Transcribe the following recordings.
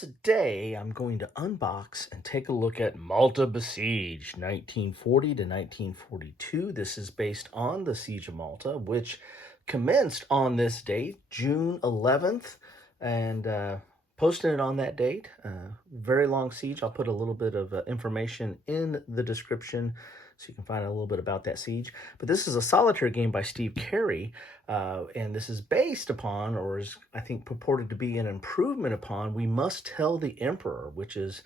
Today I'm going to unbox and take a look at Malta Besieged, 1940 to 1942. This is based on the Siege of Malta, which commenced on this date, June 11th, and posted it on that date. Very long siege. I'll put a little bit of information in the description so you can find out a little bit about that siege. But this is a solitaire game by Steve Carey, and this is based upon, or is, I think, purported to be an improvement upon, We Must Tell the Emperor, which is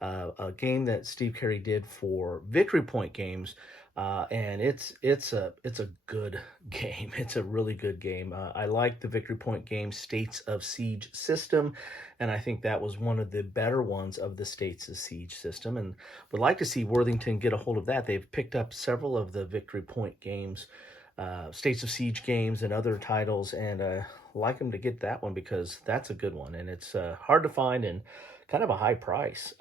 a game that Steve Carey did for Victory Point Games, and it's a good game. It's a really good game. I like the Victory Point Games States of Siege system, and I think that was one of the better ones of the States of Siege system, and would like to see Worthington get a hold of that. They've picked up several of the Victory Point Games, States of Siege games and other titles, and like them to get that one because that's a good one, and it's hard to find and kind of a high price,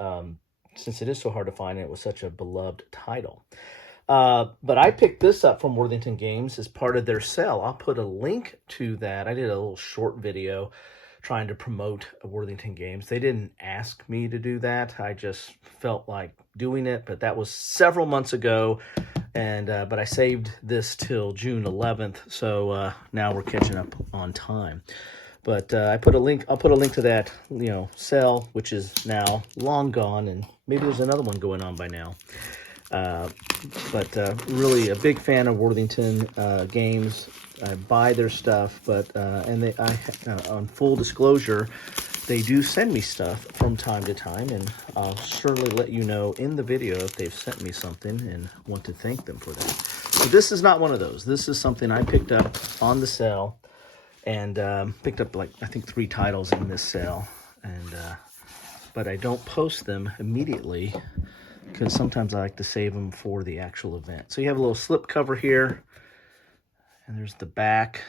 since it is so hard to find and it was such a beloved title. But I picked this up from Worthington Games as part of their sale. I'll put a link to that. I did a little short video trying to promote Worthington Games. They didn't ask me to do that. I just felt like doing it, but that was several months ago. And but I saved this till June 11th, so now we're catching up on time. But I'll put a link to that, sale, which is now long gone, and maybe there's another one going on by now. But really a big fan of Worthington games. I buy their stuff, but and on full disclosure, they do send me stuff from time to time, and I'll surely let you know in the video if they've sent me something and want to thank them for that. So this is not one of those. This is something I picked up on the sale, and picked up, like, I think 3 titles in this sale, and but I don't post them immediately because sometimes I like to save them for the actual event. So you have a little slip cover here, and there's the back.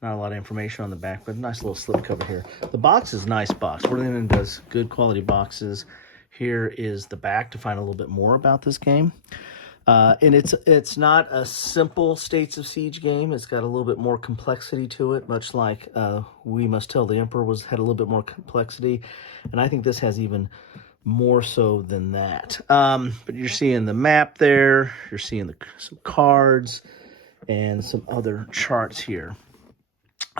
Not a lot of information on the back, but a nice little slip cover here. The box is a nice box. Worthington does good quality boxes. Here is the back to find a little bit more about this game. And it's not a simple States of Siege game. It's got a little bit more complexity to it, much like We Must Tell the Emperor had a little bit more complexity. And I think this has even more so than that. But you're seeing the map there. You're seeing some cards and some other charts here.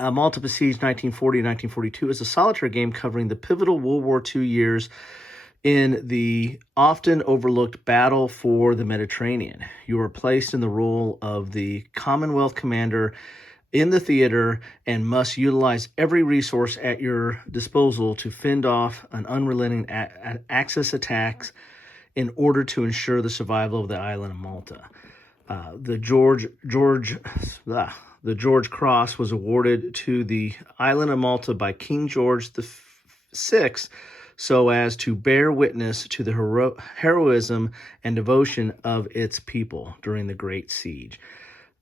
Malta Besieged 1940-1942 is a solitaire game covering the pivotal World War II years in the often overlooked battle for the Mediterranean. You are placed in the role of the Commonwealth commander in the theater and must utilize every resource at your disposal to fend off an unrelenting Axis attacks in order to ensure the survival of the island of Malta. The George Cross was awarded to the island of Malta by King George VI so as to bear witness to the heroism and devotion of its people during the Great Siege.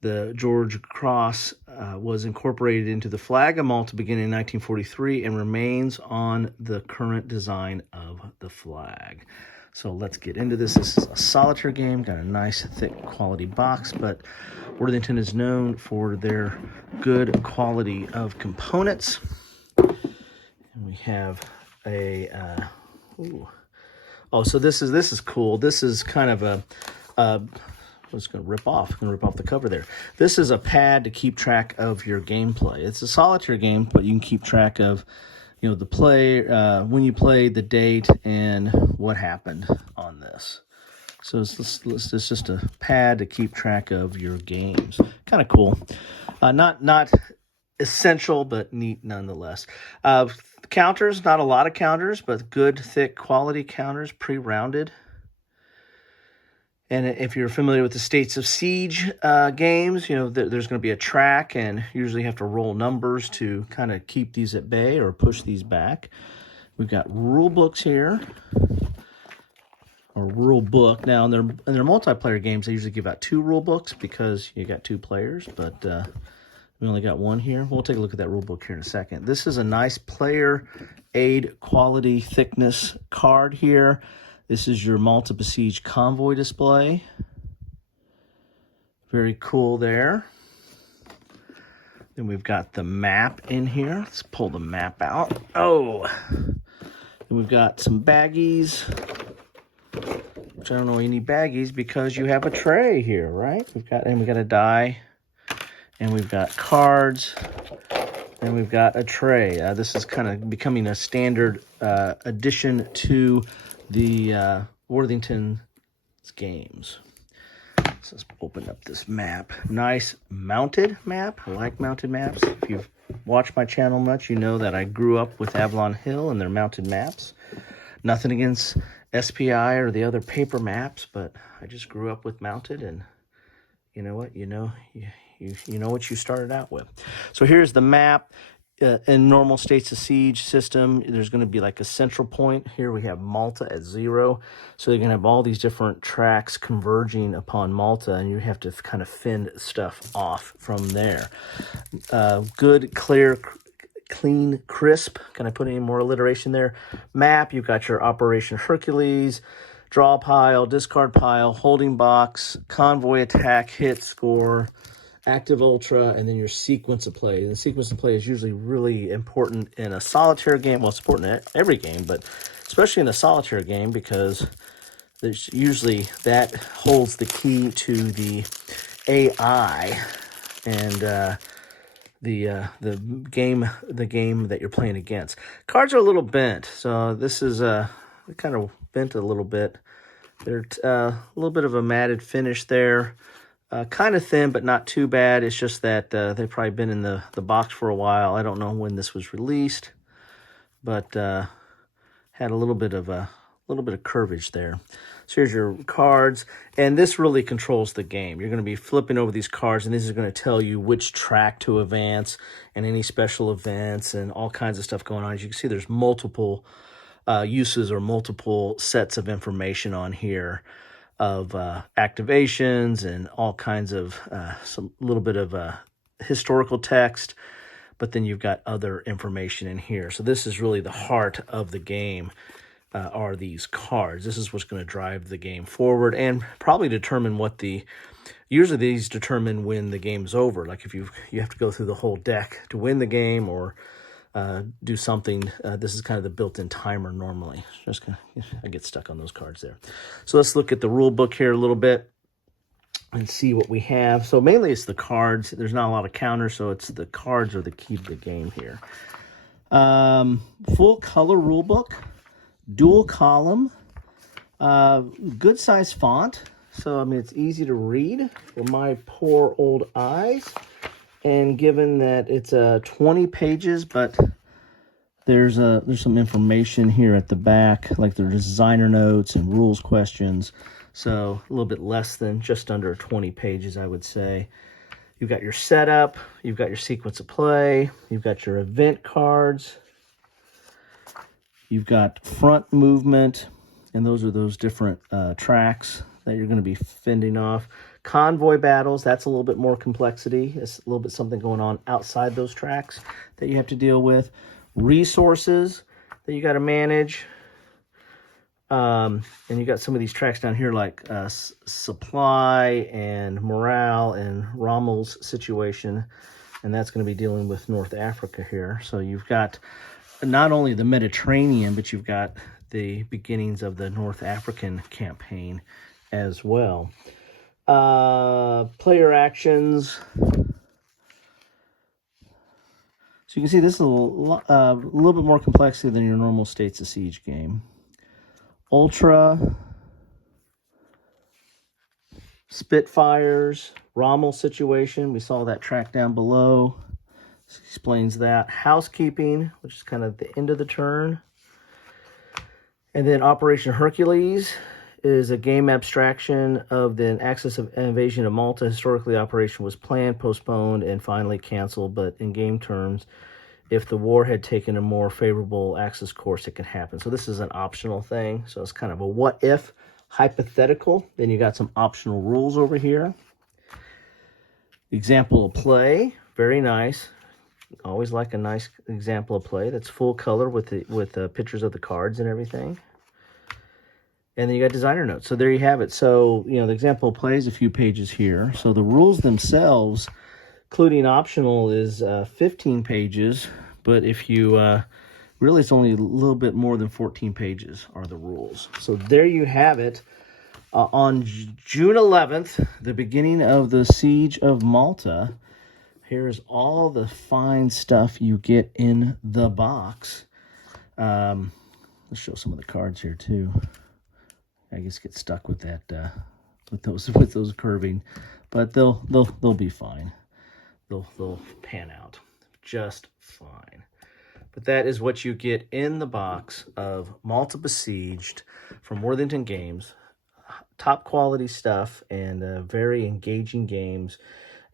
The George Cross was incorporated into the flag of Malta beginning in 1943 and remains on the current design of the flag. So let's get into this. This is a solitaire game, got a nice thick quality box, but Worthington is known for their good quality of components. And we have so this is cool. This is kind of I'm just going to rip off the cover there. This is a pad to keep track of your gameplay. It's a solitaire game, but you can keep track of the play, when you played, the date, and what happened on this. So it's just a pad to keep track of your games. Kind of cool. Not essential, but neat nonetheless. Counters, not a lot of counters, but good, thick quality counters, pre-rounded. And if you're familiar with the States of Siege games, there's going to be a track, and you usually have to roll numbers to kind of keep these at bay or push these back. We've got rule books here, or rule book. Now, in their multiplayer games, they usually give out 2 rule books because you got 2 players, but we only got 1 here. We'll take a look at that rule book here in a second. This is a nice player aid quality thickness card here. This is your Malta Besieged convoy display. Very cool there. Then we've got the map in here. Let's pull the map out. Oh, then we've got some baggies, which I don't know you need baggies because you have a tray here, right? We got a die, and we've got cards, and we've got a tray. This is kind of becoming a standard addition to the Worthington games. So let's open up this map. Nice mounted map. I like mounted maps. If you've watched my channel much, you know that I grew up with Avalon Hill and their mounted maps. Nothing against SPI or the other paper maps, but I just grew up with mounted, and you know what? You know what you started out with. So here's the map. In normal states of siege system, there's going to be like a central point. Here we have Malta at 0. So you're going to have all these different tracks converging upon Malta, and you have to kind of fend stuff off from there. Good, clear, clean, crisp. Can I put any more alliteration there? Map, you've got your Operation Hercules, draw pile, discard pile, holding box, convoy attack, hit, score, active ultra, and then your sequence of play. And the sequence of play is usually really important in a solitaire game. Well, it's important in every game, but especially in a solitaire game because there's usually that holds the key to the AI and the game that you're playing against. Cards are a little bent, so this is kind of bent a little bit. They're a little bit of a matted finish there. Kind of thin, but not too bad. It's just that they've probably been in the box for a while. I don't know when this was released, but had a little bit of curvage there. So here's your cards, and this really controls the game. You're going to be flipping over these cards, and this is going to tell you which track to advance and any special events and all kinds of stuff going on. As you can see, there's multiple uses or multiple sets of information on here of activations and all kinds of some little bit of historical text, but then you've got other information in here. So this is really the heart of the game, are these cards. This is what's going to drive the game forward and probably determine usually these determine when the game's over. Like if you have to go through the whole deck to win the game or do something. This is kind of the built-in timer normally. Just I get stuck on those cards there. So let's look at the rule book here a little bit and see what we have. So mainly it's the cards. There's not a lot of counters, so it's the cards are the key to the game here. Full color rule book, dual column, good size font. So I mean it's easy to read for my poor old eyes. And given that it's 20 pages, but there's some information here at the back, like the designer notes and rules questions. So a little bit less than just under 20 pages, I would say. You've got your setup, you've got your sequence of play, you've got your event cards, you've got front movement, and those are those different tracks that you're going to be fending off. Convoy battles, that's a little bit more complexity. It's a little bit something going on outside those tracks that you have to deal with. Resources that you got to manage. And you got some of these tracks down here like supply and morale and Rommel's situation. And that's going to be dealing with North Africa here. So you've got not only the Mediterranean, but you've got the beginnings of the North African campaign as well. Player actions. So you can see this is a little bit more complexity than your normal States of Siege game. Ultra, Spitfires, Rommel situation. We saw that track down below. This explains that. Housekeeping, which is kind of the end of the turn. And then Operation Hercules is a game abstraction of the Axis of invasion of Malta. Historically, the operation was planned, postponed, and finally canceled. But in game terms, if the war had taken a more favorable Axis course, it could happen. So this is an optional thing. So it's kind of a what-if hypothetical. Then you got some optional rules over here. Example of play, very nice. Always like a nice example of play that's full color with pictures of the cards and everything. And then you got designer notes. So there you have it. So, you know, the example of play is a few pages here. So the rules themselves including optional, is 15 pages. But if you really, it's only a little bit more than 14 pages are the rules. So there you have it. On June 11th, the beginning of the Siege of Malta, here's all the fine stuff you get in the box. Let's show some of the cards here too. I guess get stuck with that with those curving, but they'll be fine. They'll pan out just fine. But that is what you get in the box of Malta Besieged from Worthington Games. Top quality stuff and very engaging games,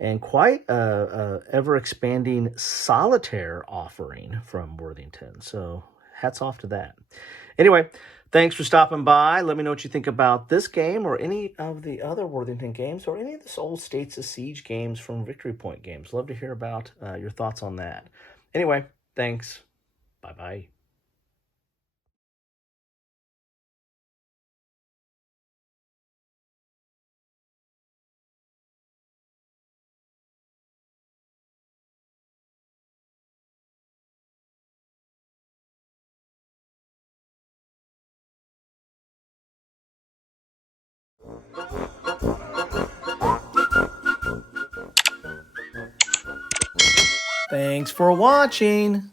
and quite a ever-expanding solitaire offering from Worthington. So hats off to that. Anyway, thanks for stopping by. Let me know what you think about this game or any of the other Worthington games or any of the old States of Siege games from Victory Point Games. Love to hear about your thoughts on that. Anyway, thanks. Bye-bye. Thanks for watching.